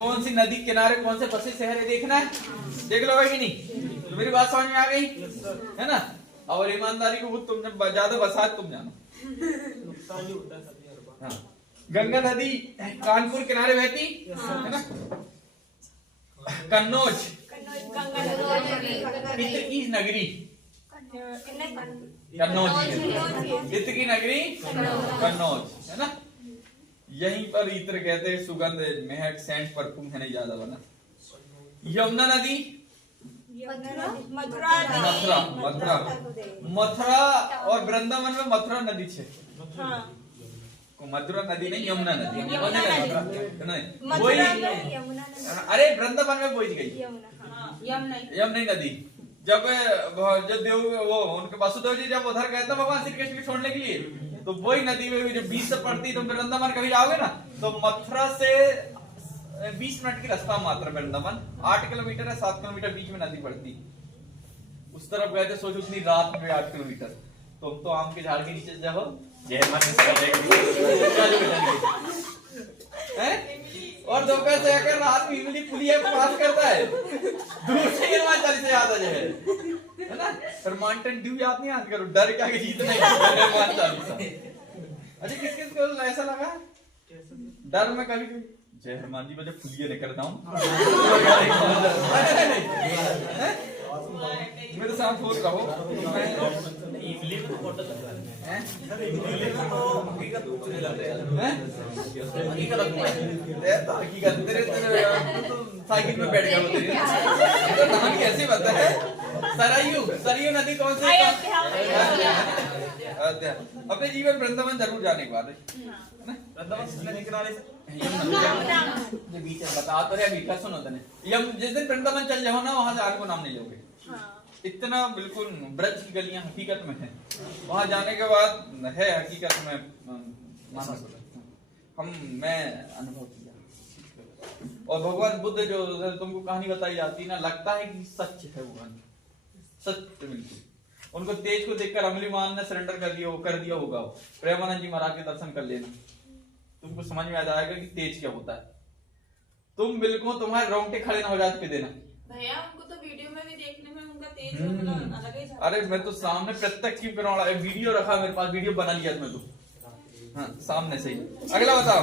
कौन सी नदी किनारे कौन से बसे शहर है देखना है, देख लो कि नहीं। तो मेरी बात समझ में आ गई है ना। और ईमानदारी को तुम जब ज्यादा बसात तुम जानो। हाँ। गंगा नदी कानपुर किनारे बहती है ना। कन्नौज पितर की नगरी, कन्नौज पितर की नगरी कन्नौज है ना। यहीं पर इत्र कहते हैं, सुगंध महक सेंट परफ्यूम है नहीं ज्यादा बना। यमुना नदी मथुरा मथुरा और वृंदावन में मथुरा नदी छे। मथुरा नदी नहीं, यमुना नदी वही। अरे वृंदावन में वही गई यमुना नदी। जब देव वो उनके वासुदेव जी जब उधर गए थे भगवान श्री कृष्ण को छोड़ने के लिए, तो वही नदी में जब बीच से पड़ती, तो वृंदावन कभी जाओगे ना तो मथुरा से 20 मिनट की रास्ता मात्र। वृंदावन 8 किलोमीटर है, 7 किलोमीटर बीच में नदी पड़ती। उस तरफ गए थे, सोचो उतनी रात में 8 किलोमीटर। तुम तो आम के झाड़ के नीचे जाओ, और दोपहर से आकर रात में इमली पुलिया को पास करता है। दूर से हनुमान चालीसा याद आ जाए है ना। फिर माउंटेन ड्यू याद नहीं याद करो, डर क्या जीत नहीं हनुमान चालीसा। अच्छा किस किस को ऐसा लगा डर में कभी कभी जय हनुमान जी मुझे फुलिया नहीं करता हूँ मेरे साथ हो रहो। साइकिल में बैठ गया कैसे बता है। सरयू नदी कौन सी? अपने जीवन वृंदावन जरूर जाने के बाद नदी किनारे बीच बता तो रहे। सुनो तने जिस दिन वृंदावन चल जाओ ना, वहां से आगे को नाम नहीं लोगे। इतना बिल्कुल ब्रज की गलियां हकीकत में है। वहां जाने के बाद है हकीकत में मैं अनुभव किया। और भगवान बुद्ध जो तुमको कहानी बताई जाती ना, लगता है कि सच है वो कहानी, सत्य बिल्कुल। उनको तेज को देखकर अमली मान ने सरेंडर कर दिया होगा। प्रेमानंद जी महाराज के दर्शन कर लेना, तुमको समझ में आ जाएगा कि तेज क्या होता है। तुम बिल्कुल तुम्हारे रोंगटे खड़े ना हो जाते देना भैया। उनको तो वीडियो में भी देखने में उनका तेज मतलब अलग ही। अरे मैं तो सामने प्रत्यक्ष की करने वाला वीडियो रखा मेरे पास, वीडियो बना लिया मैं तो। हाँ सामने से ही। अगला बताओ।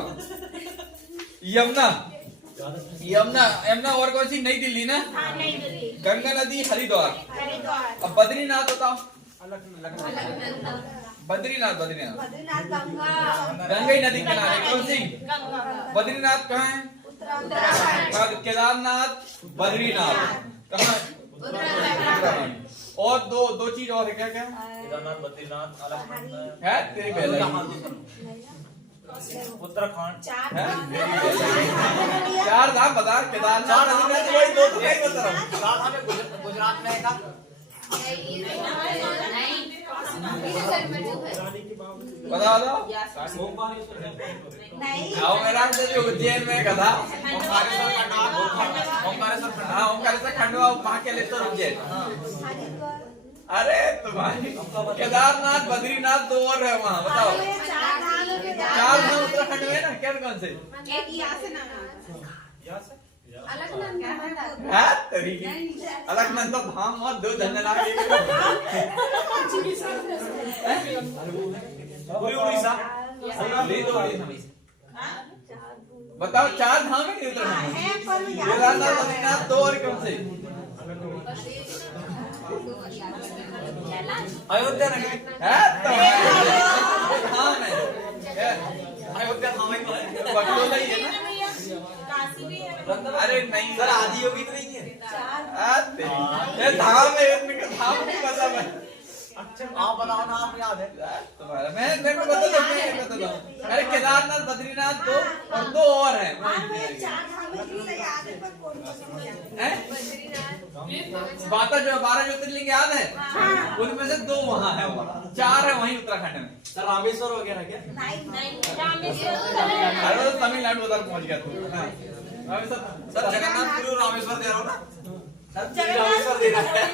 यमुना यमुना और कौन सी? नई दिल्ली ना। गंगा नदी हरिद्वार। अब बद्रीनाथ बताओ। बद्रीनाथ गंगा नदी किनारे कौन सी? बद्रीनाथ कहाँ है? केदारनाथ बद्रीनाथ कहाँ है? और दो चीज और है, क्या क्या? केदारनाथ बद्रीनाथ है तेरी पहले उत्तराखंड। चार धाम बता। केदारनाथ वही दो तो नहीं बता रहा हूँ। गुजरात में है बता दो। उज्जैन में कथा ओंकारेश्वर खंडवा वहाँ के लिए तो उज्जैन। अरे तुम्हारी केदारनाथ बद्रीनाथ दो और है वहाँ, बताओ। चार धाम उत्तराखंड में ना, क्या कौन से? अलकनंद धाम और दो धन्यना उड़ीसा। बताओ। चार धाम है केदारनाथ बद्रीनाथ दो और कौन से? अयोध्या धाम है। अयोध्या धाम है ना। अरे नहीं सर, आदि योगी तो नहीं है। धाम है, धाम नहीं पता मैं। अच्छा आप बताओ ना, आप याद है तुम्हारा? मैं मेरे को बता दो। अरे केदारनाथ बद्रीनाथ दो और दो और है। बाता जो 12 ज्योतिर्लिंग याद है, उनमें से 2 वहाँ है, 4 है वहीं उत्तराखंड में। सर रामेश्वर वगैरह क्या? अरे तो तमिलनाडु उधर पहुँच गया तू। सर जगन्नाथ रामेश्वर दे रहा हूँ ना। रामेश्वर दे रहा है।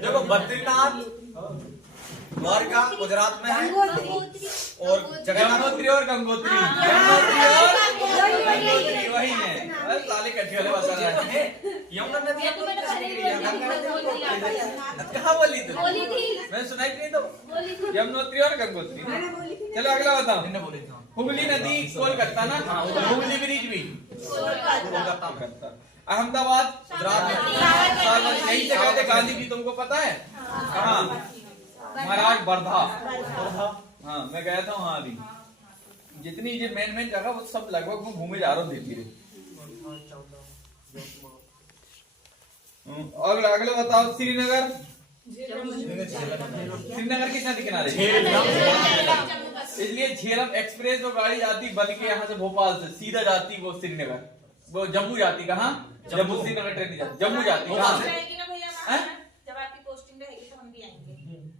देखो बद्रीनाथ द्वारका गुजरात में है, और गंगोत्री और गंगोत्री वही है। वाले कच्चे वाले बता रहे हैं। यमुना नदी ये तो मैंने पहले ही बोल दी, बोल दिया था। कहाँ बोली तू? बोली थी। मैंने सुनाई नहीं तो। बोली थी। यमुनोत्री और गंगोत्री। चलो अगला बताओ। मैंने बोली थी। हुगली नदी कोलकाता ना, हुगली ब्रिज भी कोलकाता। अहमदाबाद साबरमती, यही से गए थे गांधी जी, तुमको पता है? कहाँ? महाराज वर्धा। हाँ मैं गया था वहाँ अभी। जितनी ये मेन जगह वो सब लगभग मैं घूमे जा रहा हूँ धीरे धीरे। और अगले बताओ श्रीनगर। श्रीनगर किस नदी किनारे? इसलिए झेलम एक्सप्रेस जो गाड़ी जाती बन के यहाँ से भोपाल से सीधा जाती वो श्रीनगर, वो जम्मू जाती। कहाँ? जम्मू श्रीनगर ट्रेन नहीं जाती, जम्मू जाती। कहाँ से? रहेगी ना भैया वहाँ, जब आपकी पोस्टिंग रहेगी तो हम भी आएंगे।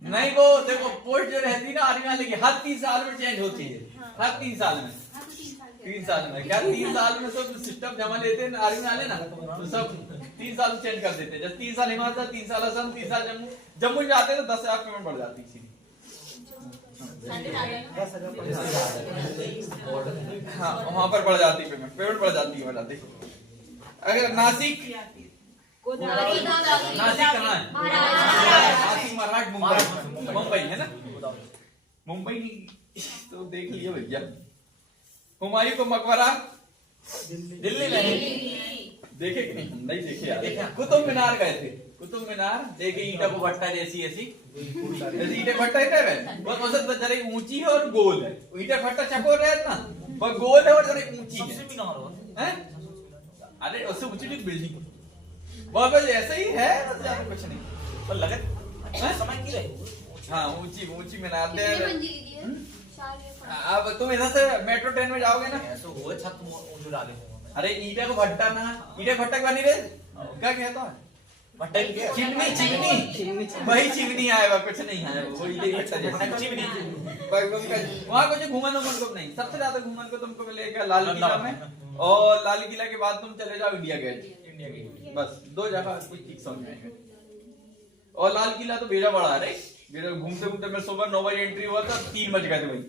नहीं वो देखो पोस्ट जो रहती है ना आर्मी वाले की हर 3 साल में चेंज होती है। हर 3 साल में। 3 साल में क्या 3 साल में सब सिस्टम जमा लेते हैं आर्मी वाले ना, तो सब 3 साल में चेंज कर देते हैं। जब 3 साल हिमाचल, 3 साल असम, 3 साल जम्मू। जम्मू जाते हैं तो 10,000 पेमेंट बढ़ जाती है। हाँ वहां पर बढ़ जाती है पेमेंट बढ़ जाती है। अगर नासिक कहाँ है? नासिक महाराष्ट्र, मुंबई है ना। मुंबई तो देख लियो भैया। हुमायूं का मकबरा दिल्ली में देखे कि नहीं? नहीं देखे यार। कुतुब मीनार गए थे, कुतुब मीनार देखे, ईटा को भट्टा जैसी ईटे भट्टा है बहुत जरा ऊंची है और गोल है। ईटा भट्टा चकोर है ना, वो गोल है और जरा ऊंची है। अरे उससे ऊंची बिल्डिंग वहां पर ऐसा ही है, ज्यादा कुछ नहीं। पर लगत समय की रहे। हाँ ऊंची मीनार दे। अब तुम इधर से मेट्रो ट्रेन में जाओगे ना तो वो छत ऊंची डाले। अरे ईटा को भट्टा ना, ईटा भट्टा बनी रहे क्या कहता है? चिमनी वही चिमनी आएगा, कुछ नहीं है वो ईटे भट्टा जैसा चिमनी। वहाँ कुछ घूमन को नहीं, सबसे ज्यादा घूमन को तुमको मिलेगा लाल किला में, और लाल किला के बाद तुम चले जाओ इंडिया गेट। बस 2 जगह कुछ ठीक समझ में आएगा। और लाल किला तो बेड़ा बड़ा है। घूमते घूमते मैं सुबह 9 बजे एंट्री हुआ था, 3 बज गए थे भाई।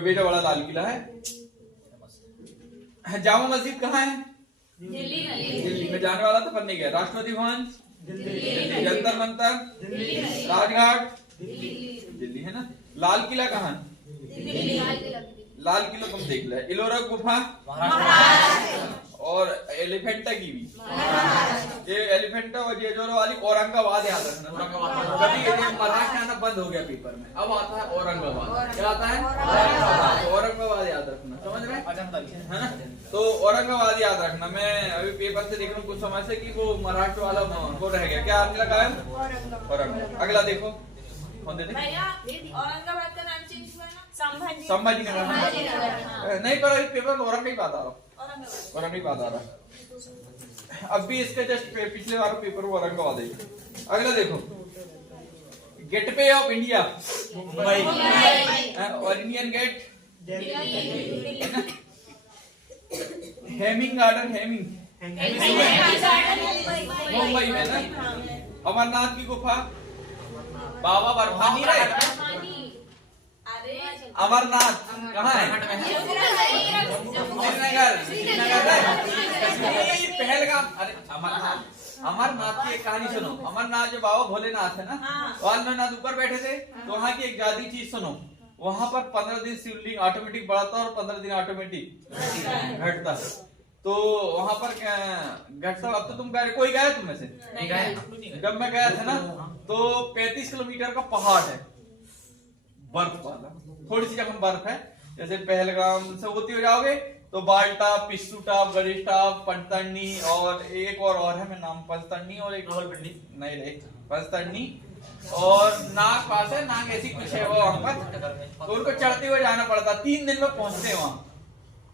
बेटा बड़ा लाल किला है। जामा मस्जिद कहाँ है? दिल्ली में। जाने वाला था पर नहीं गया। राष्ट्रपति भवन जंतर मंतर राजघाट दिल्ली है ना। लाल किला कहाँ है? लाल किला तुम देख लो। इलोरा गुफा और एलिफेंटा की भी। ये एलिफेंटा और ये जो वाली औरंगाबाद याद रखना। कभी ये महाराष्ट्र आना बंद हो गया पेपर में, अब आता है औरंगाबाद। क्या आता है? औरंगाबाद याद रखना, समझ रहे है ना? तो औरंगाबाद याद रखना। मैं अभी पेपर से देख रहा हूँ कुछ समय से कि वो महाराष्ट्र वाला वो रह गया। क्या आपने लगाया? औरंगाबाद। अगला देखो कौन देते? औरंगाबाद का नाम चेंज हुआ ना, संभाजी नगर। नहीं पर पेपर में औरंगाबाद आ रहा, औरंगाबाद आ रहा। अब भी इसका जस्ट पिछले बार पेपर वो औरंगाबाद है। अगला देखो गेटवे ऑफ इंडिया मुंबई और इंडियन गेट हेमिंग गार्डन मुंबई में ना। अमरनाथ की गुफा, बाबा बर्फानी रहे। अमरनाथ कहाँ है? श्रीनगर पहलगाम। अरे अमरनाथ की एक कहानी सुनो। अमरनाथ जो बाबा भोलेनाथ है ना, भोलेनाथ ऊपर बैठे थे तो वहाँ की एक जादुई चीज सुनो। वहां पर 15 दिन शिवलिंग ऑटोमेटिक बढ़ता और 15 दिन ऑटोमेटिक घटता। तो वहां पर घटता। अब तो तुम गए, कोई गया तुम में से? नहीं गए। जब मैं गया था ना तो 35 किलोमीटर का पहाड़ है, बर्फ वाला। थोड़ी सी जगह बर्फ है, जैसे पहलगाम से होती हो जाओगे तो बालटाप, पिस्सू टाप, गणेश टाप, पंचतरणी और एक और है, मैं नाम पंचतरणी और एक रावलपिंडी नहीं रहे, पंचतरणी और नाग पास है, नाग ऐसी कुछ है वो वहां पर। तो उनको चढ़ते हुए जाना पड़ता। 3 दिन में पहुंचते हैं वहां,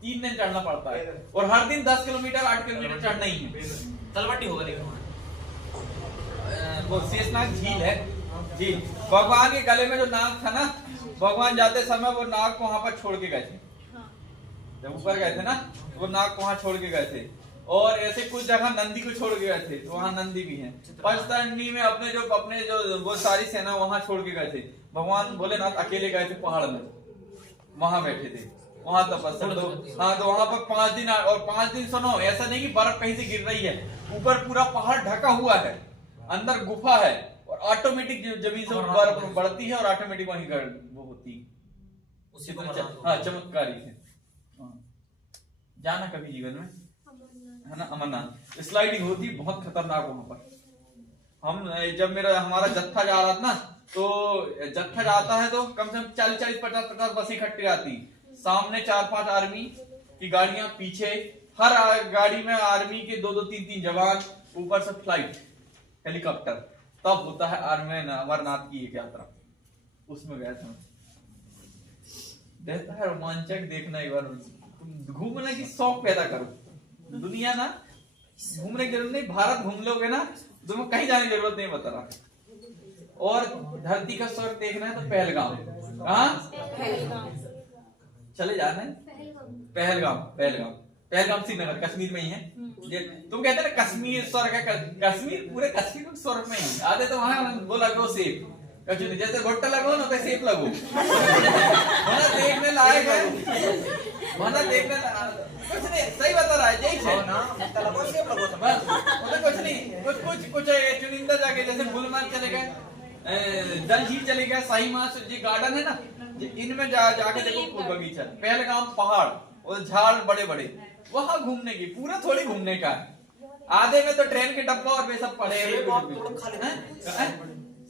3 दिन चढ़ना पड़ता है और हर दिन 10 किलोमीटर 8 किलोमीटर चढ़ना ही है। तलवटी होगा लेकिन वो शेषनाग झील है, झील। भगवान के गले में जो नाग था ना, भगवान जाते समय वो नाग को वहां पर छोड़ के गए थे। जब ऊपर गए थे ना वो नाग को वहां छोड़ के गए थे। और ऐसे कुछ जगह नंदी को छोड़ के गए थे, तो वहां नंदी भी है। पंचतरणी में अपने जो वो सारी सेना वहां छोड़ के गए थे। भगवान भोलेनाथ अकेले गए थे पहाड़ में, वहां बैठे थे। वहां तपस्या तो हाँ, तो वहां पर 5 दिन और 5 दिन सुनो, ऐसा नहीं कि बर्फ कहीं से गिर रही है, ऊपर पूरा पहाड़ ढका हुआ है, अंदर गुफा है, और ऑटोमेटिक जमीन से बर्फ बढ़ती है और ऑटोमेटिक वहीं वो होती है। उसी को हाँ, चमत्कारी है। जाना कभी जीवन में, है ना, अमरनाथ। स्लाइडिंग होती है बहुत खतरनाक वहां पर। हम जब हमारा जत्था जा रहा था ना, तो जत्था जाता है तो कम से कम 40-40, 50-50 बस इकट्ठी आती, सामने 4-5 आर्मी की गाड़ियां, पीछे हर गाड़ी में आर्मी के 2-2, 3-3 जवान, ऊपर से फ्लाइट हेलीकॉप्टर। तब होता है अमरनाथ की एक यात्रा, उसमें गया था। रहता है रोमांचक, देखना एक बार। तुम घूमने की शौक पैदा करो, दुनिया ना घूमने की जरूरत नहीं, भारत घूम लोगे ना, तुम्हें कहीं जाने की जरूरत नहीं बता रहा। और धरती का स्वर्ग देखना है तो पहलगाम। कहाँ चले जाना है? पहलगाम श्रीनगर, कश्मीर में ही है। तुम कहते ना कश्मीर स्वर्ग है, कश्मीर पूरे कश्मीर स्वर्ग में ही। आधे तो वहां वो लगो सेब, जैसे भुट्टा लगो ना, वैसे सेब लगो। वहां देखने लायक है, वहां देखने कुछ नहीं, सही बता रहा है, यही है ना, कुछ नहीं, कुछ चुनिंदा जाके, जैसे गुलमर्ग चले गए, डल झील चले गए, शाही मास जी गार्डन है ना, इनमें जाके देखो फूल बगीचा, पहलगाम पहाड़ और झाड़ बड़े बड़े, वहां घूमने की, पूरा थोड़ी घूमने का है। आधे में तो ट्रेन के डब्बा और वे सब पड़े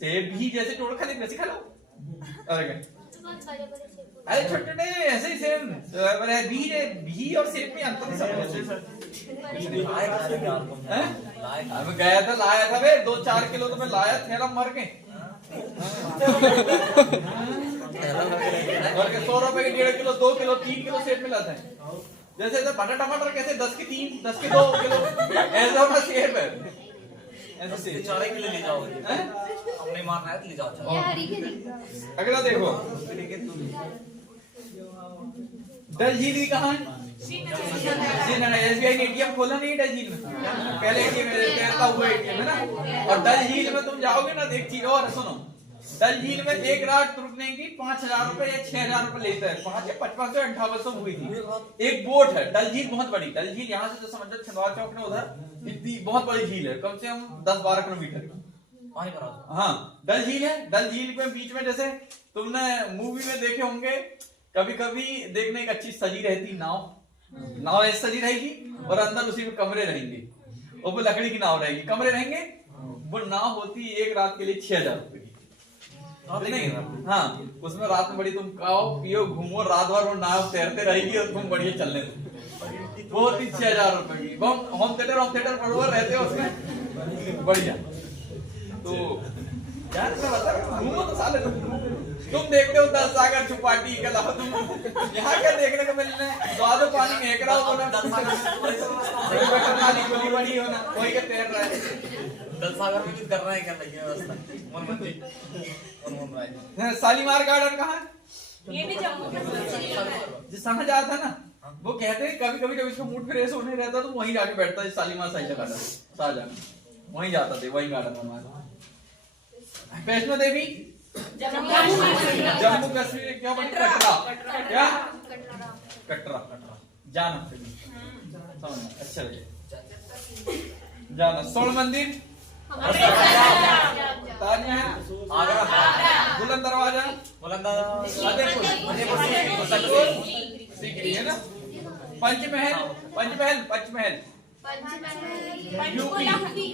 सेब भी, जैसे तोड़ खा ले वैसे खा लो। अरे छोटे ऐसे ही सेम भी और सेब में अंतर अब गया था, लाया था वे 2-4 किलो तो मैं लाया, थैला मर के 100 रुपए के 1.5 किलो, 2 किलो, 3 किलो सेब मिला था। जैसे बटर टमाटर कैसे 10 के 3, 10 के 2 किलो, ऐसा होना सेब है, ऐसे 4 किलो ले जाओ, हमने मारना है तो ले जाओ। अगला देखो, डल झील कहाँ है? SBI ने ATM खोला नहीं डल झील में, पहले ATM तैरता हुआ ATM है ना। और डल झील में तुम जाओगे ना, एक चीज और सुनो, डल झील में एक रात रुकने की 5,000 रुपए या 6,000 रुपए लेता है। 5,500 5800 हुई थी। एक बोट है, डल झील बहुत बड़ी, डल झील यहाँ से जो समझ लो छिंदवाड़ा चौक में उधर इतनी बहुत बड़ी झील है, कम से कम 10-12 किलोमीटर। हाँ, डल झील है। डल झील के बीच में, जैसे तुमने मूवी में देखे होंगे, कभी कभी देखने एक अच्छी सजी रहती नाव ऐसी सजी रहेगी, और अंदर उसी में कमरे रहेंगे, और वो लकड़ी की नाव रहेगी, कमरे रहेंगे। वो नाव होती है एक रात के लिए 6,000 रुपए की, नहीं? हाँ, उसमें रात में बड़ी तुम खाओ पियो घूमो, रात भर वो नाव तैरते रहेगी और तुम बढ़िया चलने दो। वो होती 6,000 रुपए की। होम थिएटर बरोबर रहते हो उसमें, बढ़िया। तो यार मैं बता रहा हूँ, घूमो तो साले तुम देखते हो 10 सागर चौपाटी के अलावा तुम यहाँ क्या देखने को मिलने? दो पानी में हेक रहा हो ना, नाली गोली बड़ी हो ना, कोई के तैर रहा है। 10 सागर में कुछ कर रहा है क्या व्यवस्था? शालीमार गार्डन कहाँ है? ये भी जम्मू में जिस समझ आता ना, वो कहते हैं कभी कभी जब इसको मूड फ्रेश होने रहता तो वहीं जाके बैठता है, शालीमार गार्डन, शाहजहां वहीं जाता थे, वहीं गार्डन हमारा। वैष्णो देवी जम्मू कश्मीर क्या बड़ी, कटरा, क्या कटरा जाना, अच्छा जाना। स्वर्ण मंदिर, ताजमहल, बुलंद दरवाजा, सीकरी है ना। पंचमहल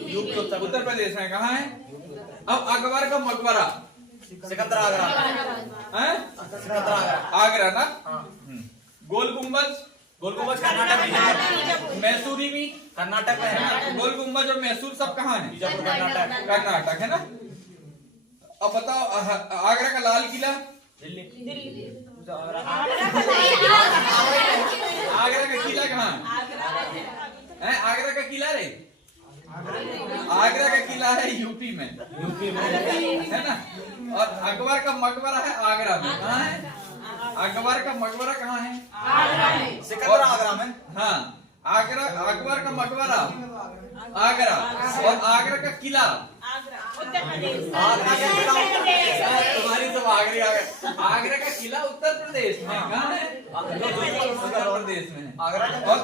यूपी उत्तर प्रदेश में कहाँ है? अब अकबर का मकबरा सिकंदर आगरा, आगरा ना। गोल गुम्बद कर्नाटक में, मैसूरी भी कर्नाटक में है। गोल गुम्बद और मैसूर सब कहाँ है? बीजापुर कर्नाटक है ना। अब बताओ आगरा का लाल किला, दिल्ली। आगरा का किला कहाँ है? आगरा का किला रे, आगरा का किला है यूपी में है ना। और अकबर का मकबरा है आगरा में। कहाँ है अकबर का मकबरा? कहाँ है? आगरा में। सिकंदर आगरा में। हाँ, आगरा अकबर का मकबरा आगरा, और आगरा का किला उत्तर प्रदेश। तुम्हारी सब आगरा का किला उत्तर प्रदेश में। कहाँ है? उत्तर प्रदेश में है। आगरा और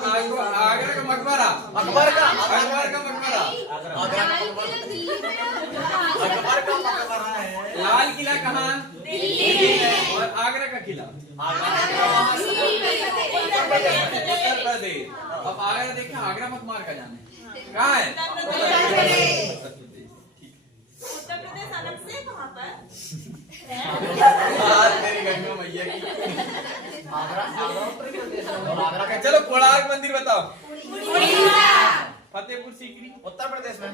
आगरा का मकबरा, अकबर का अकबर का मकबरा, अकबर का मकबरा है। लाल किला कहाँ? दिल्ली में। और आगरा का किला उत्तर प्रदेश। अब आगरा देखें, आगरा मत मार का जाने कहाँ है? उत्तर प्रदेश। उत्तर प्रदेश अलग से कहाँ पर? तेरी गंगा मैया की। आगरा का चलो कोणार्क मंदिर बताओ। फतेहपुर सीकरी उत्तर प्रदेश में।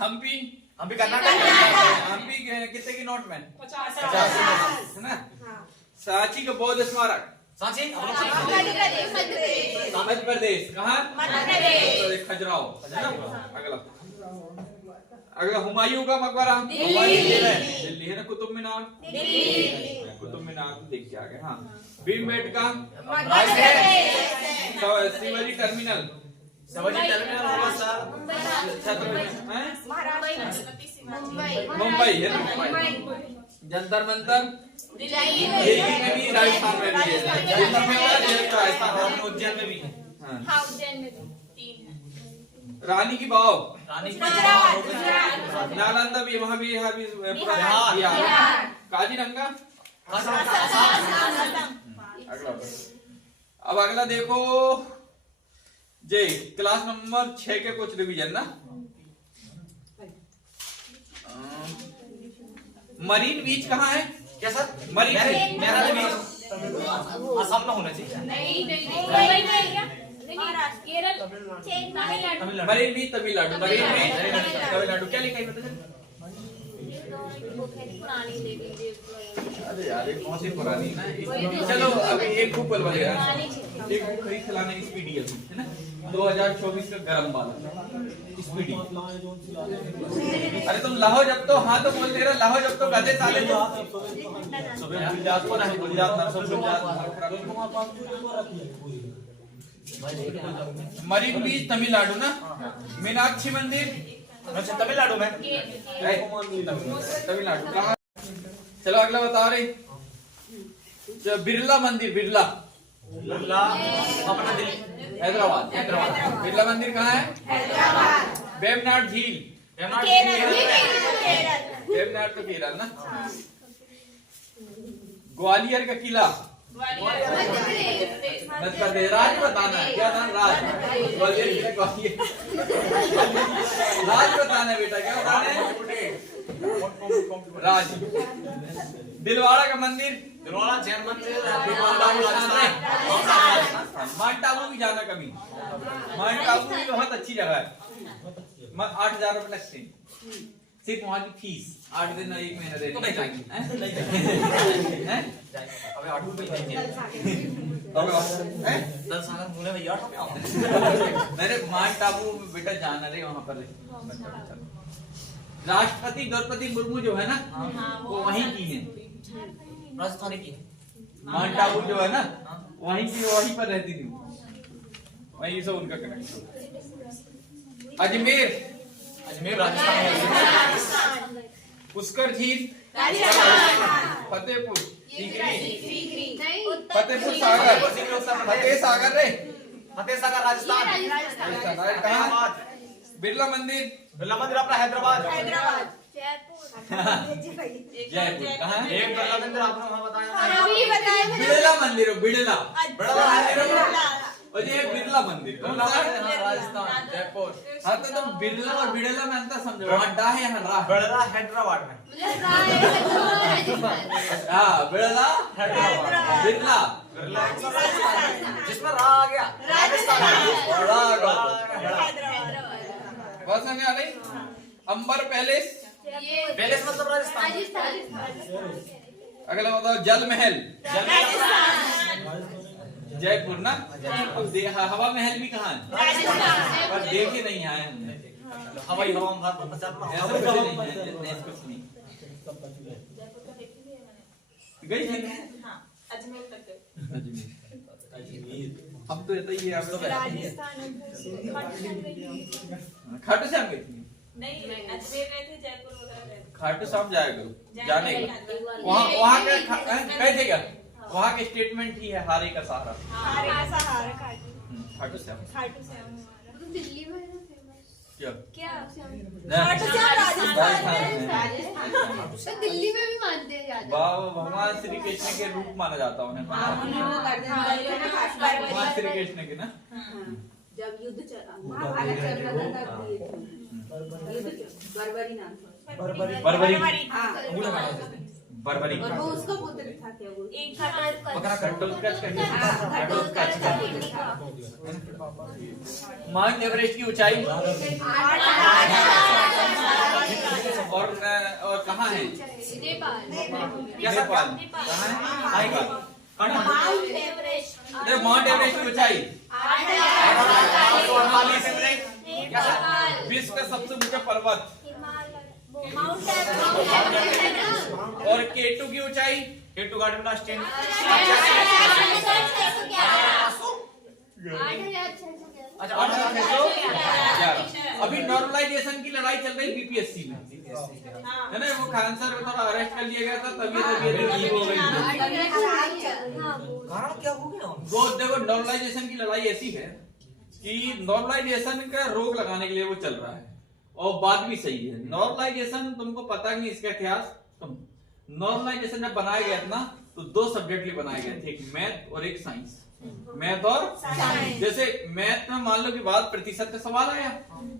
हम्पी, हम्पी कर्नाटक में। हम्पी कितने की नोट में? 50 है ना। सांची का बौद्ध स्मारक सांची मध्य प्रदेश कहाँ? खजुराहो। अगला अगला हुमायूं का मकबरा दिल्ली है ना। कुतुब मीनार कुतुब मीनार तो देख के आ गए। हाँ भीमबेटका शिवाजी टर्मिनल मुंबई है ना। जंतर मंतर दिल्ली में भी, राजस्थान में भी है। जंतर में राजस्थान में, उज्जैन में भी है। रानी की बाव नालंदा भी, वहाँ भी, यहाँ भी बिहार। काजीरंगा अगला। अब अगला देखो जे क्लास नंबर 6 के कुछ रिवीजन ना। मरीन बीच कहाँ है? क्या सर? मरीन मेरा बीच असम में होना चाहिए। मरीन बीच तमिलनाडु। मरीन बीच तमिलनाडु। क्या लिखा है पता है? अरे यार ये बहुत ही पुरानी ना। चलो अभी एक बुक बनवा लेना, एक बुक खरीद चलाने की पीडीएफ है ना। 2024 का गरम वाला स्पीडी। अरे तुम लाहो जब तो, हाँ तो बोल दे रहा लाहो जब तो गधे साले तो गुजरात को नहीं, गुजरात ना सब गुजरात। मरीन बीच तमिलनाडु ना। मीनाक्षी मंदिर अच्छा तमिलनाडु में। तमिलनाडु कहाँ? चलो अगला बता रहे। बिरला मंदिर, बिरला अपना दिल्ली हैदराबाद। बिरला मंदिर कहाँ है? वेबनाड झील। वेबनाड तो केरल ना। ग्वालियर का किला मध्य प्रदेश। राज बताना है, क्या नाम? राज। ग्वालियर किला ग्वालियर। राज बताना है बेटा, क्या बताना है? राज। दिलवाड़ा का मंदिर, दिलवाड़ा जैन मंदिर माउंट आबू भी जाना कभी। माउंट आबू भी बहुत अच्छी जगह है। 8,000 रुपए लगते हैं सिर्फ वहाँ की फीस। 8 दिन 1 महीना देने। तो नहीं जाएंगे। अबे 8 रुपए देंगे। भैया मेरे माउंट आबू बेटा जाना रे वहाँ पर। राष्ट्रपति द्रौपदी मुर्मू जो है ना, वो वहीं की है। राजस्थानी की माउंट आबू जो है ना, वहीं की, वहीं पर रहती थी। वहीं से उनका कनेक्शन। अजमेर, अजमेर राजस्थान। पुष्कर झील फतेहपुर सीकरी, फतेहपुर सागर, फतेह सागर रे, फतेह सागर राजस्थान। कहाँ? बिरला मंदिर, बिरला मंदिर अपना हैदराबाद। जयपुर कहाँ है? एक बिरला मंदिर आपने वहाँ बताया। बिड़ला मंदिर हो, बिड़ला। बिड़ला और ये बिरला मंदिर राजस्थान जयपुर। हाँ तो तुम बिरला और बिड़ला में अंतर समझो। वहाँ डा है, यहाँ रा है। बिड़ला हैदराबाद में। हाँ बिड़ला हैदराबाद। बिरला जिसमें रा आ गया राजस्थान। बहुत समझ आ रही। अंबर पैलेस, पैलेस मतलब राजस्थान। अगला बताओ जल महल, जयपुर ना। अब हवा महल भी कहाँ है? पर देखे नहीं आए हमने। हवाई हवा में ऐसा कुछ नहीं है, कुछ नहीं। गई थी अजमेर तक गए। हम तो रहता ही है। खाटू श्याम गई थी? नहीं अजमेर गए थे, जयपुर वगैरह गए थे। खाटू श्याम जाया करो, जाने का। वहाँ वहाँ का कई जगह वहाँ के स्टेटमेंट ही है हारे का सहारा। खाटू श्याम। दिल्ली में है ना फेमस। क्या तो दिल्ली में भी मानते हैं ज्यादा। भगवान श्री कृष्ण के रूप माना जाता है उन्हें। भगवान श्री कृष्ण के ना जब युद्ध महाभारत चल रहा था तब ये थे। बर्बरी नाम था। बर्बरी और वो उसका पुत्र था क्या वो? माउंट एवरेस्ट की ऊंचाई और कहाँ है? नेपाल। नेपाल कहाँ है? Mount Everest. माउंट एवरेस्ट की ऊंचाई 848 विश्व का सबसे ऊंचा पर्वत। Mount Everest. और K2 की ऊंचाई K2 गार्ड में लास्ट 10 अच्छा 8,611। अभी नॉर्मलाइजेशन की लड़ाई चल रही बीपीएससी में, है ना? वो खान सर को थोड़ा अरेस्ट कर लिया गया था, तभी ठीक हो गई। कारण क्या हो गया? वो देखो नॉर्मलाइजेशन की लड़ाई ऐसी है कि नॉर्मलाइजेशन का रोक लगाने के लिए वो चल रहा है, और बात भी सही है। नॉर्मलाइजेशन तुमको पता नहीं इसका इतिहास। नॉर्मलाइजेशन जब बनाया गया था ना, तो 2 सब्जेक्ट लिए बनाए गए थे, एक मैथ और एक साइंस। मैथ और साइंस। जैसे मैथ में मान लो कि बात प्रतिशत का सवाल आया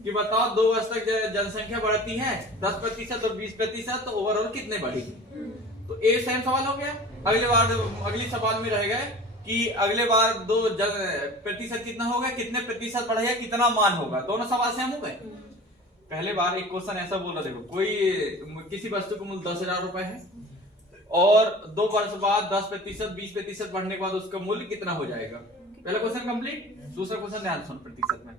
कि बताओ 2 वर्ष तक जनसंख्या बढ़ती है 10% और 20%, तो ओवरऑल कितने बढ़ेगी? तो ए सेम सवाल हो गया। अगली सवाल में रहेगा कि अगले बार 2% कितना होगा, कितने प्रतिशत बढ़ेगा, कितना मान होगा। दोनों सवाल सेम हो गए। पहले बार एक क्वेश्चन ऐसा बोला, देखो कोई किसी वस्तु का मूल्य 10,000 रुपए है और 2 वर्ष बाद 10%, 20% बढ़ने के बाद उसका मूल्य कितना हो जाएगा। पहला क्वेश्चन कंप्लीट। दूसरा क्वेश्चन ध्यान सुन, प्रतिशत में।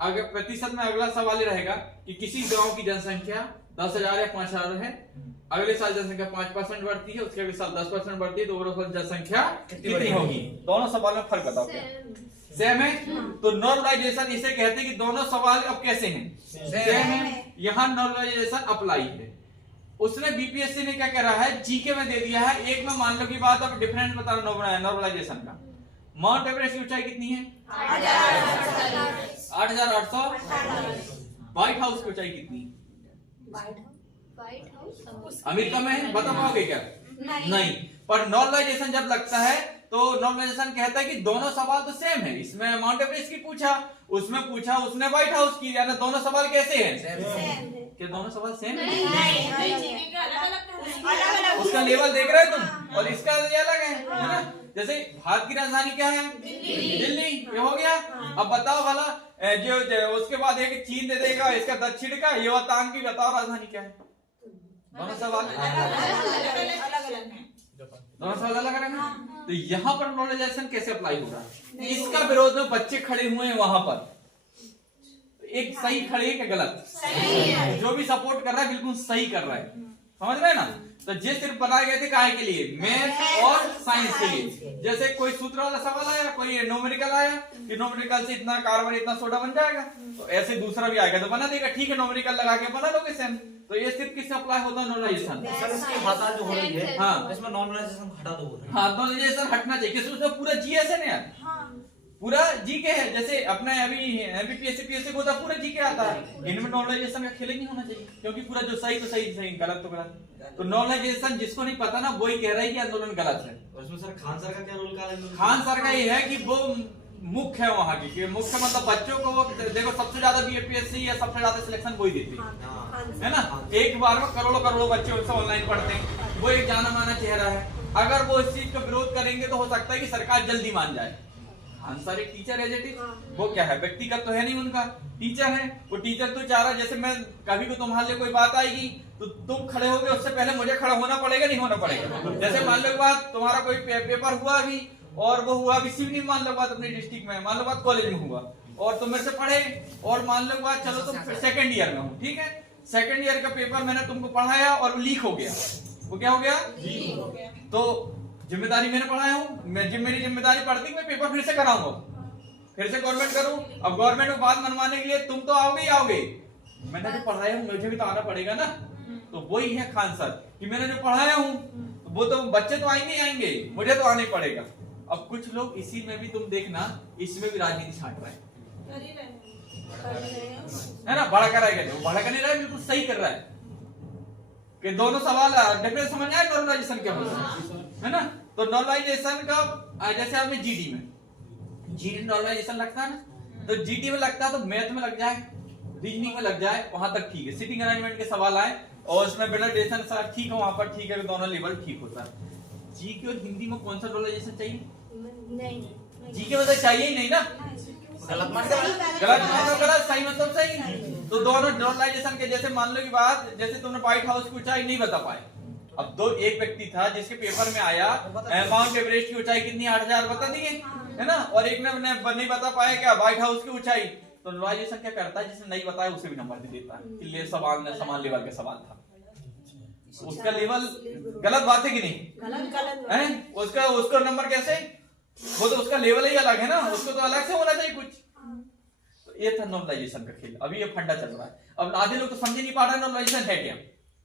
अगर प्रतिशत में अगला सवाल ये रहेगा कि किसी गांव की जनसंख्या 10,000 या 5,000 है, अगले साल जनसंख्या 5% बढ़ती है, उसके अगले साल 10% बढ़ती है, तो ओवरऑल जनसंख्या कितनी होगी? दोनों सवाल में फर्क बताओ क्या सेम है? तो नॉर्मलाइजेशन इसे कहते हैं कि दोनों सवाल अब कैसे हैं? सेम है। यहाँ नॉर्मलाइजेशन अप्लाई है। उसने बीपीएससी ने क्या कह रहा है, जीके में दे दिया है। एक में मान लो की बात, अब डिफरेंस बता नॉर्मलाइजेशन का। माउंट एवरेस्ट की ऊंचाई कितनी है? 8,800। व्हाइट हाउस की ऊंचाई कितनी? अमेरिका में है, बता पाओगे क्या? नहीं। पर नॉर्मलाइजेशन जब लगता है तो नॉर्मलाइजेशन कहता है कि दोनों सवाल तो सेम है। इसमें माउंट एवरेस्ट की पूछा, उसमें पूछा उसने व्हाइट हाउस की, यानी दोनों सवाल कैसे हैं? क्या दोनों सवाल सेम है? उसका लेवल देख रहे हो तुम, और इसका अलग है ना? जैसे भारत की राजधानी क्या है? दिल्ली। ये हो गया। अब बताओ भला, जो उसके बाद एक चीन दे देगा, इसका दक्षिण का, ये बतांग की बताओ राजधानी क्या है? दोनों सवाल अलग अलग है। तो यहाँ पर नॉर्मलाइजेशन कैसे अप्लाई होगा? इसका विरोध में बच्चे खड़े हुए हैं वहां पर, एक सही खड़े है क्या गलत? सही है। जो भी सपोर्ट कर रहा है बिल्कुल सही कर रहा है, समझ रहे हैं ना? तो ये सिर्फ बनाए गए थे काहे के लिए? मैथ और साइंस के लिए। जैसे कोई सूत्र वाला सवाल आया, कोई न्यूमेरिकल आया कि न्यूमेरिकल से इतना कार्बन इतना सोडा बन जाएगा, तो ऐसे दूसरा भी आएगा तो बना देगा। ठीक है, न्यूमेरिकल लगा के बना लोगे सेम। तो ये सिर्फ किससे अप्लाई होता है? नॉर्मलाइजेशन। इसकी हटा जो हो रही है, हाँ, इसमें नॉर्मलाइजेशन हटा दो। हाँ, नॉर्मलाइजेशन हटना चाहिए। उसमें पूरा जीएस है ना यार, पूरा जीके है। जैसे अपने अभी एमपीएससी को पूरा जीके आता है, इनमें नॉर्मलाइजेशन का खेल नहीं होना चाहिए, क्योंकि पूरा जो सही तो सही, सही गलत तो गलत। तो नॉर्मलाइजेशन जिसको नहीं पता ना, वही कह रहा है कि आंदोलन गलत है। उसमें सर खान सर का क्या रोल का? खान सर का ये है कि वो मुख्य है वहाँ की, मुख्य मतलब बच्चों को वो देखो सबसे ज्यादा बीपीएससी या सबसे ज्यादा सिलेक्शन वही देती है ना। एक बार में करोड़ों बच्चे उससे ऑनलाइन पढ़ते हैं। वो एक जाना माना चेहरा है। अगर वो इस चीज का विरोध करेंगे तो हो सकता है कि सरकार जल्दी मान जाए। खान सर एक टीचर है, वो क्या है, व्यक्तिगत तो है नहीं उनका, टीचर है। वो टीचर तो चाह रहा, जैसे मैं कभी को तुम्हारे लिए कोई बात आएगी तो तुम खड़े होगे, उससे पहले मुझे खड़ा होना पड़ेगा, नहीं होना पड़ेगा। जैसे मान लो बात तुम्हारा कोई पेपर हुआ अभी, और वो हुआ अभी सिवनी, मान लो बात अपनी डिस्ट्रिक्ट में, मान लो बात कॉलेज में हुआ, और तुम मेरे से पढ़े, और मान लो बात चलो तुम सेकंड ईयर में हो, ठीक है। सेकंड ईयर का पेपर मैंने तुमको पढ़ाया और वो लीक हो गया। वो क्या हो गया? लीक हो गया। तो जिम्मेदारी मैंने पढ़ाया हूँ, मेरी जिम्मेदारी पड़ती है मैं पेपर फिर से कराऊंगा, फिर से गवर्नमेंट करूं। अब गवर्नमेंट को बात मनवाने के लिए तुम तो आओगे ही आओगे, मैंने जो पढ़ाया हूँ मुझे भी तो आना पड़ेगा ना। तो वही है खान सर कि मैंने जो पढ़ाया हूँ तो वो तो बच्चे तो आएंगे ही आएंगे, मुझे तो आने पड़ेगा। अब कुछ लोग इसी में भी तुम देखना, इसमें भी राजनीति छांट रहे हैं, कर ही रहे हैं। है ना। बड़ा कर रहा है, वो बड़ा कर नहीं रहा है, बिल्कुल सही कर रहा है कि दोनों सवाल डेफिनेट समझ आए नॉर्मलाइजेशन क्या होता है ना। तो नॉर्मलाइजेशन का जैसे आपने जीडी में जीडी नॉर्मलाइजेशन लगता है ना, तो जीडी में लगता है तो मैथ में लग जाए, रीजनिंग में लग जाए, वहां तक ठीक है। सिटिंग अरेंजमेंट के सवाल आए और उसमें बिल्डर सारा ठीक है, वहां पर ठीक है, दोनों लेवल ठीक होता है। जीके और हिंदी में कौन सा नॉर्मलाइजेशन चाहिए? नहीं जीके में तो चाहिए ही नहीं ना। गलत मत गलत मतलब गलत, सही मतलब सही। तो दोनों नॉर्मलाइजेशन के जैसे मान लो की बात, जैसे तुमने व्हाइट हाउस की ऊंचाई नहीं बता पाए। अब दो एक व्यक्ति था जिसके पेपर में आया माउंट एवरेस्ट की ऊंचाई कितनी 8000 बता दिए, है ना, और एक ने नहीं बता पाया क्या व्हाइट हाउस की ऊंचाई। तो नॉर्मलाइजेशन क्या करता है, जिसने नहीं बताया उसे भी नंबर दे देता है कि ले समान लेवल का सवाल था, उसका लेवल। गलत बात है कि नहीं? गलत है उसका नंबर कैसे, वो तो उसका लेवल ही अलग है ना, उसको तो अलग से होना चाहिए कुछ। तो ये था नॉर्मलाइजेशन का खेल। अभी ये फंडा चल रहा है। अब आधे लोग तो समझ नहीं पा रहे नॉर्मलाइजेशन है क्या।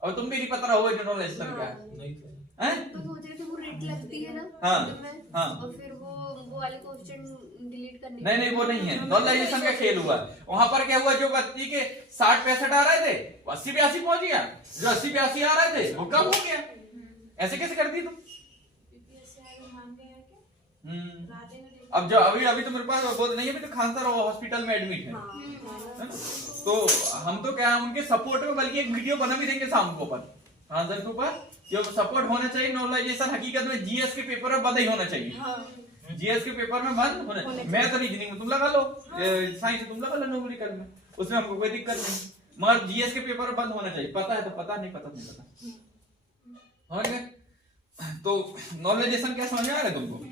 अब तुम भी नहीं पता रहोगे नॉर्मलाइजेशन क्या है। तो सोच रहे थे वो रेट लगती है ना हाँ, में, हाँ। और फिर वो वाले क्वेश्चन डिलीट करने नहीं वो नहीं है, नॉर्मलाइजेशन का खेल हुआ। वहां पर क्या हुआ, जो व्यक्ति के 60-65 आ रहे थे 80-82 पहुंच गया, जो 80-82 आ रहे थे वो कम हो गया। ऐसे कैसे करती तुम? अब जो अभी तो मेरे पास बहुत नहीं है, अभी तो खान सर हॉस्पिटल में एडमिट है ना? तो हम तो क्या उनके सपोर्ट में बल्कि एक वीडियो बना भी देंगे शाम को ऊपर खान सर के ऊपर, जो सपोर्ट होना चाहिए नॉर्मलाइजेशन। हकीकत में जीएस के पेपर में बंद ही होना चाहिए, जीएस के पेपर में बंद होना। मैं तो रीजनिंग में तुम लगा लो, साइंस तुम लगा लो, न्यूमेरिकल में, उसमें हमको कोई दिक्कत नहीं, मगर जीएस के पेपर में बंद होना चाहिए। पता है तो पता, नहीं पता नहीं पता। समझ गए? तो नॉर्मलाइजेशन क्या समझ में आ रहा है तुमको?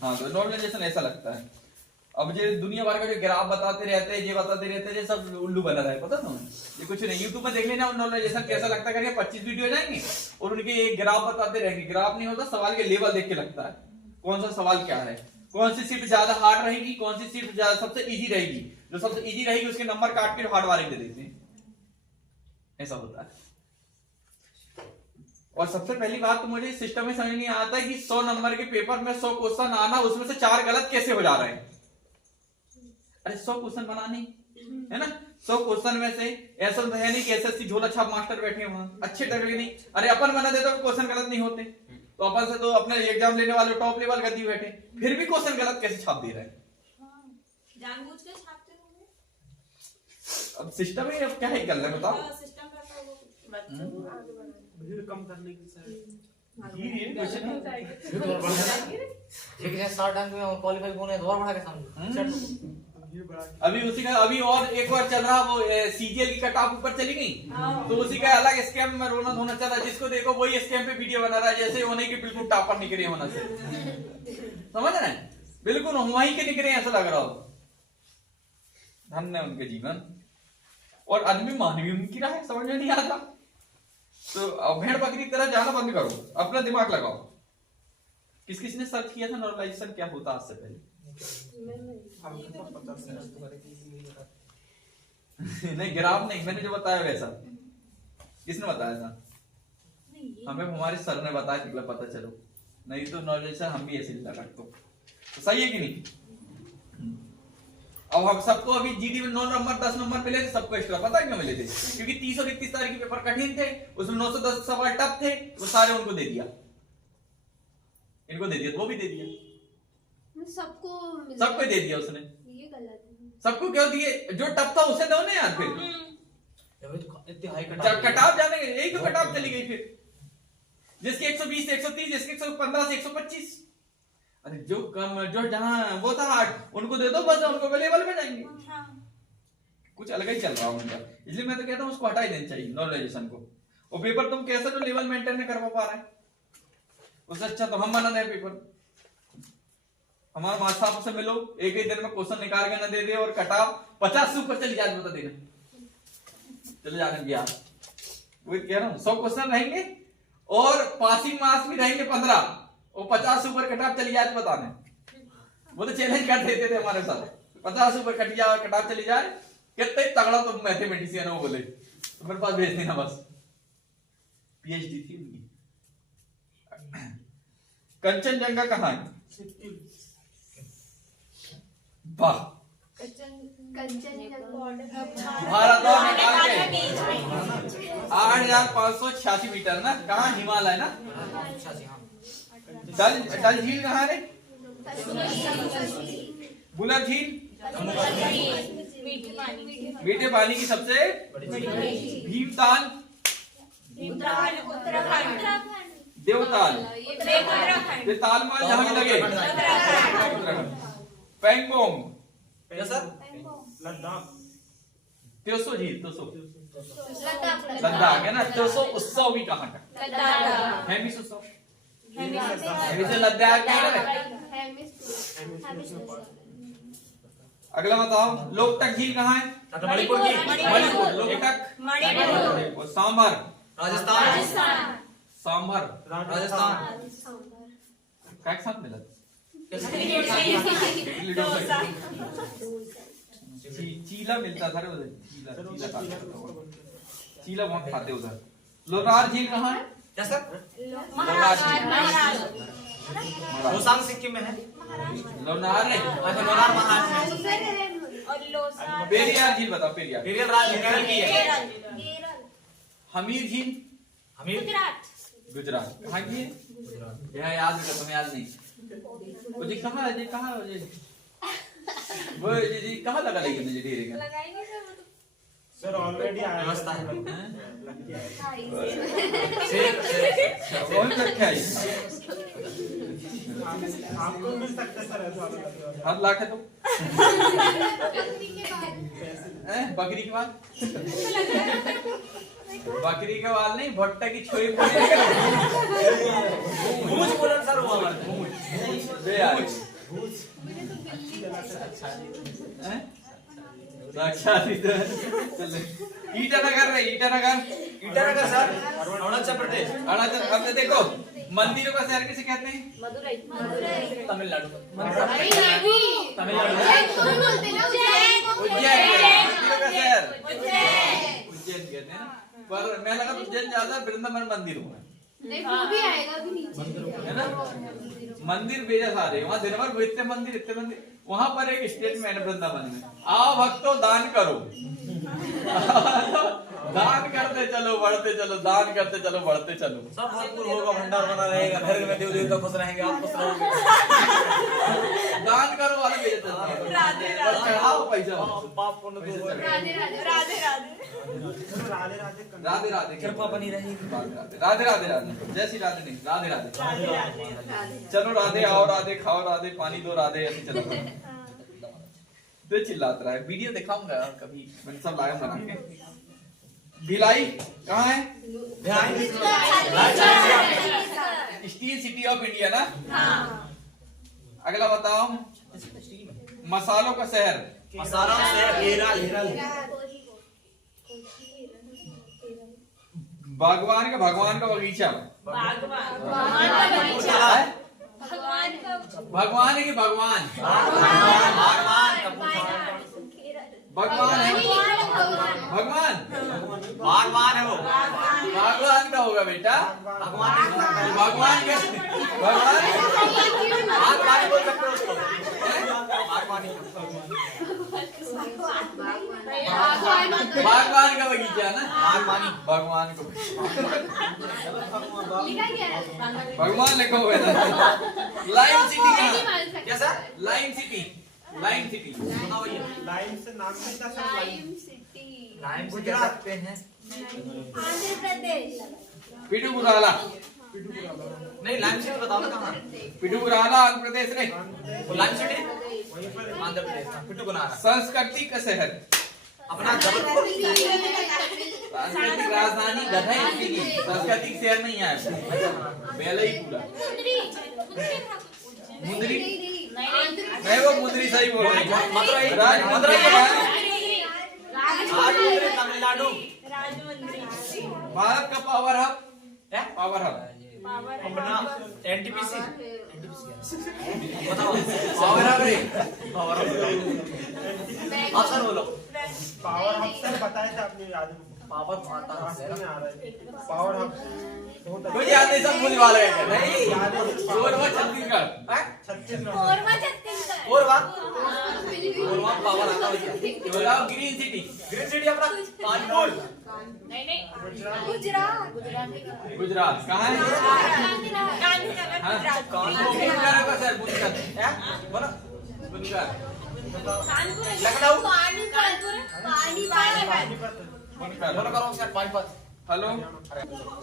हाँ, तो नॉर्मलाइजेशन ऐसा लगता है। अब जो दुनिया भर का जो ग्राफ बताते रहते हैं, ये बताते रहते हैं, ये सब उल्लू बना रहा है, पता ना, ये कुछ नहीं। यूट्यूब में देख लेना नॉर्मलाइजेशन कैसा लगता है करके, 25 वीडियो जाएंगे और उनके एक ग्राफ बताते रहेंगे। ग्राफ नहीं होता, सवाल के लेवल देख के लगता है कौन सा सवाल क्या है, कौन सी शिफ्ट ज्यादा हार्ड रहेगी, कौन सी शिफ्ट सबसे इजी रहेगी। जो सबसे इजी रहेगी उसके नंबर काट के हार्ड वाले दे देते हैं, ऐसा होता है। और सबसे पहली बात तो मुझे सिस्टम में समझ नहीं आता है कि 100 नंबर के पेपर में 100 क्वेश्चन आना, उसमें से 4 गलत कैसे हो जा रहे हैं। अरे 100 क्वेश्चन बनाने है ना, 100 क्वेश्चन में से ऐसा तो है नहीं कि एसएससी झोला छाप मास्टर बैठे वहां अच्छे तरह के नहीं। अरे अपन बना देते तो क्वेश्चन गलत नहीं होते, तो अपन से तो अपने एग्जाम लेने वाले टॉप लेवल का दी बैठे, फिर भी क्वेश्चन गलत कैसे छाप दे रहे हैं। जानबूझ के छापते होंगे। अब सिस्टम ही अब क्या ही कर रहे बताओ। सिस्टम करता होगा भीड़ कम करने की शायद। एक जैसे 60 अंक में क्वालीफाई होने तो और बड़ा के सामने अभी उसी का अभी और एक बार चल रहा, वो सीजीएल की कट ऑफ ऊपर चली गई, तो उसी का अलग स्कैम में रोना धोना चल रहा है। जिसको देखो वही स्कैम पे वीडियो बना रहा है, जैसे होने की बिल्कुल टॉपर निकले होना से, समझ रहे हैं, बिल्कुल वहीं के निकले ऐसा लग रहा हो। धन्य उनके जीवन। और आदमी मानवीय उनकी राह है, समझ में नहीं आता। तो भेड़ बकरी की तरह जाना बंद करो, अपना दिमाग लगाओ। किस किस ने सर्च किया था नॉर्मलाइजेशन क्या होता आज से पहले? नहीं ग्राफ नहीं, मैंने जो बताया वैसा। किसने बताया था? हमें हमारे सर ने बताया, निकला पता चलो, नहीं तो नॉर्मलाइजेशन हम भी ऐसे ही लगा तो सही है कि नहीं। अब हम सबको अभी जीडी में 9 नंबर 10 नंबर मिले थे, सबको एक्स्ट्रा पता है क्यों मिले थे? क्योंकि 30 और 31 तारीख के पेपर कठिन थे, उसमें 910 सवाल टफ थे, वो सारे उनको दे दिया, इनको दे दिया, वो भी दे दिया, सबको दे दिया उसने। ये गलत है। सबको क्यों दिए? जो टफ था उसे दो ना यार। फिर इतनी हाई कटाव जाने यही तो कटाव चली गई। फिर जिसके 120 से 130, जिसके 115 से 125, अरे जो कम जो जहां वो था हार्ड उनको दे दो बस, उनको अवेलेबल में जाएंगे। कुछ अलग ही चल रहा है उनका, इसलिए मैं तो कहता हूँ उसको हटा ही देना चाहिए नॉर्मलाइजेशन को। और पेपर तुम कैसे जो लेवल मेंटेन नहीं कर पा रहे, उससे अच्छा तो हम बना दें पेपर। हमारे मास्टर साहब से मिलो, एक ही दिन में क्वेश्चन निकाल के ना दे दे, और कटाव 50 से ऊपर चली जाए, बता देना चले जाने बिहार। वही कह रहा हूँ, 100 क्वेश्चन रहेंगे और पासिंग मार्क्स भी रहेंगे 15, और 50 से ऊपर कटाव चली जाए बताने। वो तो चैलेंज कर देते थे हमारे साथ, 50 से ऊपर कटाव चली जाए, कितने तगड़ा तो मैथमेटिशियन हो बोले तो मेरे पास भेज देना बस। पीएचडी थी उनकी, कंचनजंगा कहाँ है? वाह, भारत और नेपाल के 8,586 मीटर ना, कहाँ? हिमालय ना। डल झील कहाँ है? बुलर झील मीठे पानी की सबसे भीमताल देवताल ये तालमाल जहाँ भी लगे पैंगोंग लद्दाख त्योसो झील लद्दाख है ना। त्योसो उत्सव भी कहाँ का? हेमिस उत्सव लद्दाख में है। अगला बताओ, लोकटक झील कहाँ है? मणिपुर की। मणिपुर। लोकटक और सांभर राजस्थान। सांभर राजस्थान। क्या एक साथ मिला? चीला मिलता था उधर। चीला बहुत खाते उधर। लोनार झील कहाँ है? क्या सर? लोनार झील लोसांग सिक्किम में है। लोनार है। अच्छा, लोनार महाराष्ट्र में। पेरियार झील बताओ। पेरियार केरल राज्य केरल की है। हमीर झील हमीर गुजरात कहाँ की है? यहाँ याद है, तुम्हें याद नहीं। वो जी कहाँ है? जी कहाँ है? वो जी कहाँ लगा लेगी मुझे ढेरे का? सर ऑलरेडी आया व्यवस्था है। बहुत अच्छा है। आपको मिल सकता है सर ऐसा। हाथ लाख है तो बकरी के बाल बकरी के बाल नहीं, भुट्टा की छोई भूज बोलन सर वो हमारे ईटानगर सर अरुणाचल प्रदेश। अब देखो, मंदिरों का शहर किसे कहते हैं? तमिलनाडु। उज्जैन मंदिरों का शहर उज्जैन कहते हैं ना। पर मैं लगा उज्जैन ज्यादा वृंदावन मंदिर हुआ नहीं, वो भी आएगा भी नीचे है ना। मंदिर बेजा सारे वहाँ दिन भर इतने मंदिर वहां पर एक स्टेटमेंट वृंदावन में, आओ भक्तों दान करो। दान करते चलो बढ़ते चलो, दान करते चलो बढ़ते चलो। सब भरपूर होगा, भंडार बना रहेगा, घर में देव देवता खुश रहेंगे, आप खुश रहोगे। दान करो वाला भेजा चलता है। और चढ़ाओ पैसा। पाप पुण्य दो राधे राधे कृपा बनी रहेगी। राधे राधे राधे जय श्री राधे नहीं, राधे राधे। चलो राधे, आओ राधे, खाओ राधे, पानी दो राधे, ऐसे चलो। तो चिल्लाता रहा है। वीडियो दिखाऊंगा कभी, मैंने सब लाया बना के। भिलाई कहाँ है? स्टील सिटी ऑफ इंडिया ना। अगला बताओ, मसालों का शहर। मसाला से केरल। भगवान का बगीचा। भगवान है कि भगवान? भगवान है। भगवान भगवान है वो। भगवान का होगा बेटा। भगवान का भगवान बोल सकते हो उसको। भगवान का बगीचा ना। भगवान को भगवान लिखा हुआ है। लाइन सिटी कहाँ? क्या सर? लाइन सिटी बताओ भैया। लाइन से नाम नहीं था सर। लाइन से कह सकते हैं। आंध्र प्रदेश। पिडुगुराला नहीं, लाइन सिटी बताओ ना कहाँ? पिडुगुराला आंध्र प्रदेश में। वो लाइन सिटी आंध्र प्रदेश में। पिटुगुनारा। संस्कृति का शहर। अपना जबलपुर। सांस्कृतिक राजधानी गधा की सांस्कृतिक शहर नहीं है बेला ही पूरा। मुंदरी मैं वो मुंदरी सही बोल रही हूँ। मदुरई। मदुरई के बाहर तमिलनाडु। भारत का पावर हब। अपना एनटीपीसी। बताओ पावर हब रे। आप सर बोलो। पावर हब सर बताए थे आपने याद है। पावर माता रास्ते में आ रहा है पावर हब बहुत कुछ याद नहीं, सब भूल वाले हैं। नहीं कोरबा छत्तीसगढ़। छत्तीसगढ़ कोरबा पावर आता है। बोला ग्रीन सिटी। ग्रीन सिटी अपना कानपुर। गुजरात कहाँ है? हाँ? बुनकर का शहर बुनकर। बोलो बुनकर। लखनऊ। बुनकर। बोलो करो सर पानीपत। हेलो,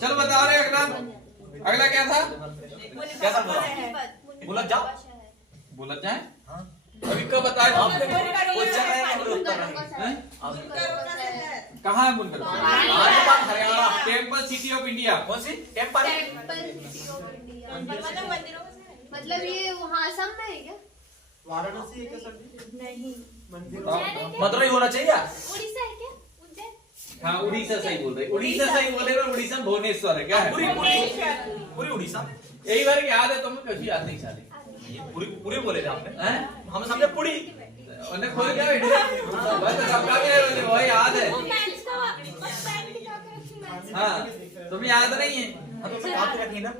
चल बताओ रे अगला। अगला क्या था? कैसा बोला? बुलत जाओ। बोला जाए? अभी कब बताए? आपने कुछ जगह है कि उत्तर नहीं? हैं? कहाँ है बुनकर? Panipat Haryana. Temple city of India. कौन सी? टेम्पल। मतलब ये वहाँ असम में है क्या? वाराणसी है क्या सर? नहीं। मंदिर मदुरई होना चाहिए। उड़ीसा है क्या? उज्जैन? हाँ, उड़ीसा सही बोल रहे। उड़ीसा सही बोले, पर उड़ीसा में भुवनेश्वर है। क्या है? पूरी उड़ीसा। यही बार याद है तुम्हें, कभी याद नहीं साले। पूरी पूरी बोले थे आपने। हैं? हम समझे पूरी। उन्हें खोल क्या बैठे? बस सबका भी है, मुझे वही याद है। हाँ, तुम्हें याद नहीं है? हम तो काफी रखी ना।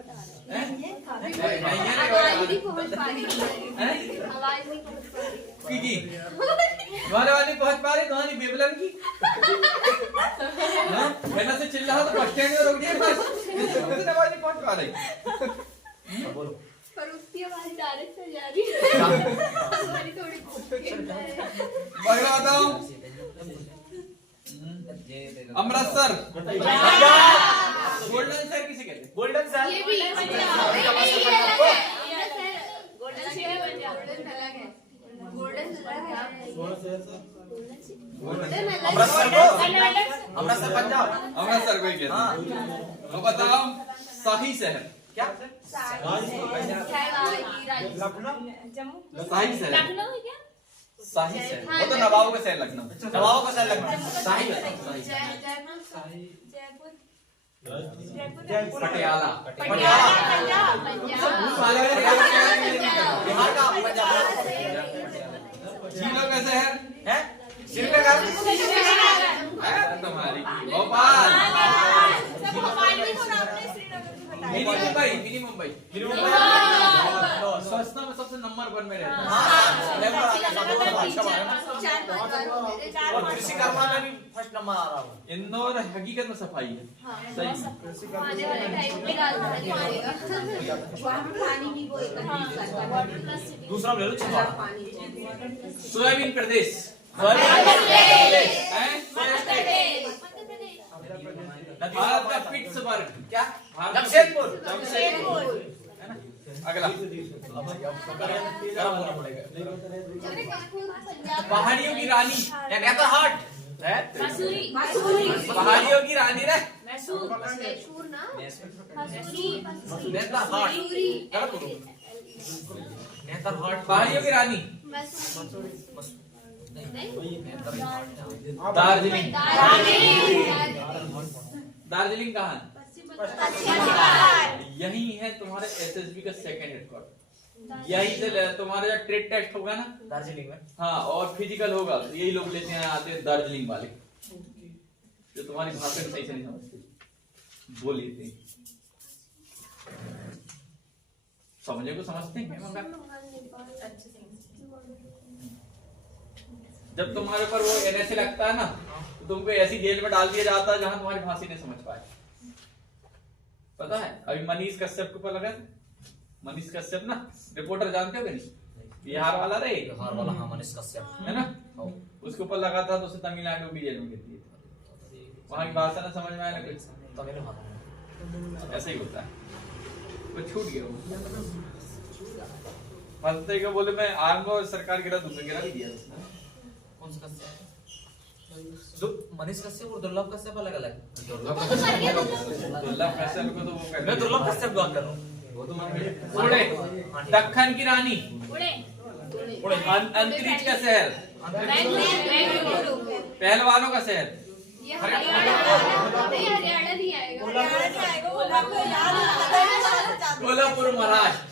हैं? नहीं नहीं है ना, आवाज नहीं पहुँच पा रही। हैं? आवाज नहीं पहुँच पा रही। की तुम्हारे वाली पहुंच पा रही, तुम्हारी बेबलन की। हाँ? मैंने से चिल्ला तो बस स्टैंड में रोक दिया बस। तुमसे आवाज नहीं पहुंच पा रही। बोलो। पर उसकी आवाज डायरेक्ट से जा रही है। हमारी थोड़ी अगला बताओ। अमृतसर। गोल्डन सर किसे कहते हैं? Golden sir. ये भी गोल्डन अमृतसर को अमृतसर पंजाब। अमृतसर को ही कहते हैं। तो बताओ शाही शहर। क्या? लखनऊ शाही शहर। शाही शहर। वो तो नवाबों का शहर लखनऊ। नवाबों का शहर लखनऊ। शाही बताओ, शाही। पटियाला। बिहार का पंजाब झीलों का शहर है। श्रीनगर। तुम्हारी भोपाल। मिनी मुंबई। मिनी मुंबई। स्वच्छता में सबसे नंबर 1 में रहता है। और कृषि कर्मा में भी फर्स्ट नंबर आ रहा हूँ। इंदौर हकीकत में सफाई है। सही है। आने वाले टाइम में राजधानी बनेगा। वहाँ पे पानी भी वो दूसरा ले लो छिंदवाड़ा। सोयाबीन प्रदेश। हैं? भारत का पिट्सबर्ग। क्या? भारत का जमशेदपुर। जमशेदपुर। है ना? अगला गरम होना पड़ेगा। पहाड़ियों की रानी। नेतरहाट है। पहाड़ियों की रानी रे। मैसूर ना? नेतरहाट। गलत बोलो। नेतरहाट। पहाड़ियों की रानी। मैसूर दार्जिलिंग। दार्जिलिंग कहाँ है? यही है तुम्हारे एसएसबी का सेकंड हेडक्वार्टर। यही से तुम्हारा जब ट्रेड टेस्ट होगा ना, दार्जिलिंग में। हाँ, और फिजिकल होगा तो यही लोग लेते हैं, आते हैं दार्जिलिंग वाले, जो तुम्हारी भाषा सही से नहीं समझते, वो लेते हैं। समझे को समझते हैं मंगा? जब तुम्हारे ऊपर वो एनएसए लगता है ना, तो तुमको ऐसी जेल में डाल दिया जाता है जहां तुम्हारी भाषा नहीं समझ पाए। पता है अभी मनीष कश्यप के ऊपर लगा था। मनीष कश्यप ना, रिपोर्टर जानते हो कि नहीं? बिहार वाला रे, बिहार वाला। हाँ, मनीष कश्यप है ना, उसके ऊपर लगा था तो उसे तमिलनाडु की जेल में गिर दिए। वहां की भाषा ना समझ में आया ना कुछ, तमिल भाषा। ऐसा ही होता है। वो छूट गया वो फंसते का, बोले मैं आऊंगा और सरकार गिरा दूंगा, गिरा भी दिया उसने। कौन सा कश्यप? मनीष कश्यप और दुर्लभ कश्यप अलग अलग। दुर्लभ कश्यप को तो वो कर मैं दुर्लभ कश्यप बात कर रहा हूँ। उड़े, दक्कन की रानी, उड़े, अंतरिक्ष का शहर, पहलवानों का शहर, ये हरियाणा नहीं आएगा। कोल्हापुर महाराष्ट्र।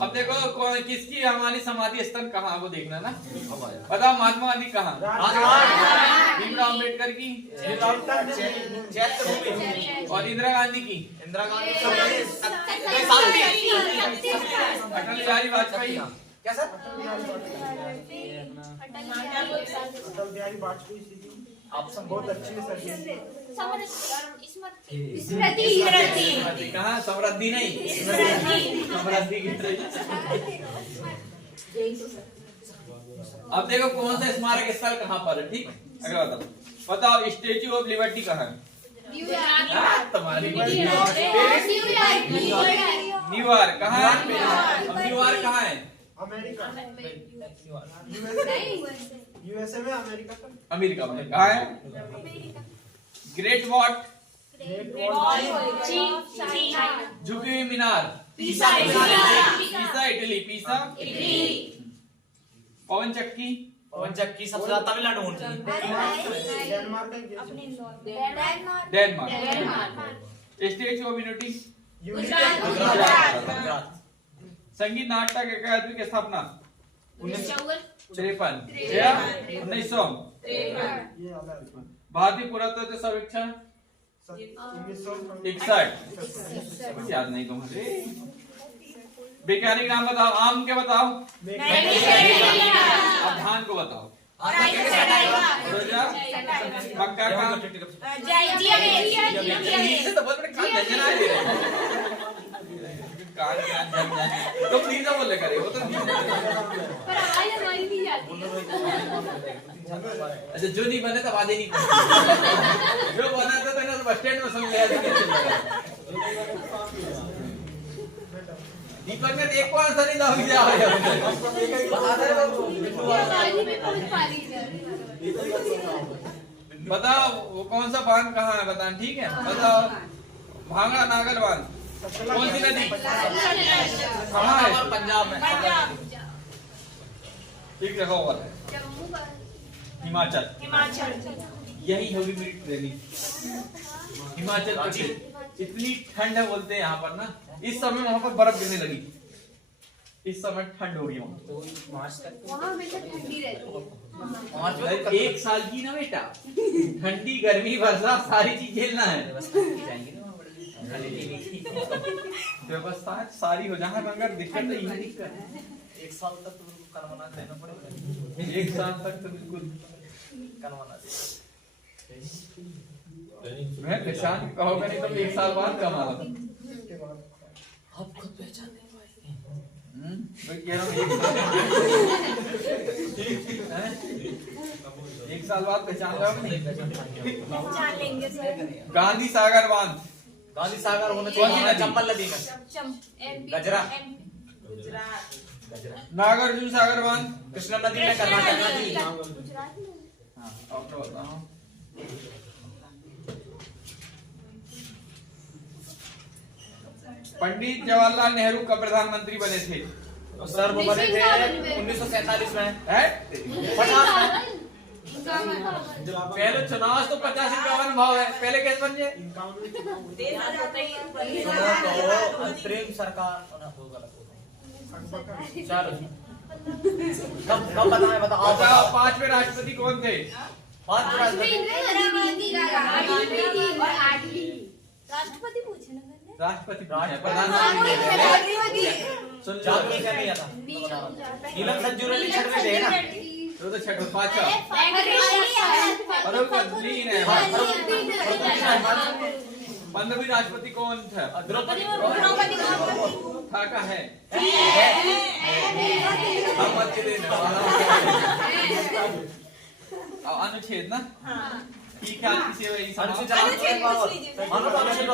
अब देखो किसकी हमारी समाधि स्थल कहाँ है वो देखना ना। बताओ महात्मा गांधी कहाँ? भीमराव अम्बेडकर की और इंदिरा गांधी की? इंदिरा गांधी अटल बिहारी वाजपेयी क्या सर? अटल बिहारी वाजपेयी जी ऑप्शन बहुत अच्छी है सर जी। स्मृति कहाँ? समृद्धि नहीं, समृद्धि की तरह। यही तो सर। अब देखो कौन सा स्मारक स्थल कहाँ पर है, ठीक है? अगला बताओ। बताओ स्टेच्यू ऑफ लिबर्टी कहाँ है? तुम्हारी न्यूयॉर्क कहाँ है? अब न्यूयॉर्क कहाँ है? अमेरिका यूएसए में अमेरिका सर। अमेरिका में कहाँ है? ग्रेट वॉट झुकी हुई मीनार पीसा इटली, पीसा पवन चक्की चक्की सबसे ज्यादा तमिलनाडु होनी चाहिए। डेनमार्क है Denmark. Statue of unity Gujarat. संगीत नाटक अकादमी की स्थापना 1953 या 1900। ये वाला भारतीय पुरातत्व सर्वेक्षण 61। कुछ याद नहीं तुम्हारे। वैज्ञानिक नाम बताओ। आम के बताओ। अब धान को बताओ। मक्का का तो बहुत बड़े कान झंझन आ रहे हैं। कान तो प्लीज बोल ले करे वो तो पर आवाज हमारी नहीं जाती। अच्छा जो नहीं बने तो आवाजें नहीं जो बना था ना बस स्टैंड में समझ लिया दीपक ने एक बार सनी दाव किया आवाज ही नहीं पहुंच पा रही है। बताओ वो कौन सा बांध कहाँ है बताना, ठीक है? बताओ। भांगड़ा नागल बांध कौन सी नदी कहाँ है? पंजाब में। ठीक जगह हुआ है हिमाचल। यही होगी मेरी ट्रेनिंग। हिमाचल प्रदेश इतनी ठंड है बोलते हैं यहाँ पर ना। इस समय वहां पर बर्फ गिरने लगी। इस समय ठंड हो रही है वहाँ। वहाँ हमेशा ठंडी रहती है। एक साल की ना बेटा, ठंडी गर्मी बरसात सारी चीज झेलना है। व्यवस्था सारी हो जहाँ मगर दिक्कत तो यही दिक्कत है। एक साल तक तो करवाना देना पड़ेगा। एक साल तक तो बिल्कुल करवाना मैं पहचान कहोगे नहीं तो एक साल बाद कमा लो। आप खुद पहचान नहीं पाए। मैं कह रहा हूँ एक साल बाद पहचान लो नहीं। गांधी सागर बांध गांधी सागर होना कौन सी चाहिए नदी? चंबल नदी में। गजरा। नागार्जुन सागर बांध कृष्णा नदी में कर्नाटक नदी। पंडित जवाहरलाल नेहरू कब प्रधानमंत्री बने थे? सर वो बने थे 1947 में। है? 50 में। पहले चुनाव तो 50-51 भाव है। पहले कैसे बन गए? प्रेम सरकार चलो कब बताएं बताओ। बताओ 5वें राष्ट्रपति कौन थे? 5 राष्ट्रपति। राष्ट्रपति पूछे ना राष्ट्रपति प्रधानमंत्री सुन जादू क्या नहीं आता। नीलम संजूरली छठवें थे ना। तो छठो पांचवा और लीन है। 15वीं राष्ट्रपति कौन था? द्रौपदी था का है हम मत देना अनुच्छेद ना। ठीक है आपकी सेवा यही अनुच्छेद समाप्त। अनुच्छेद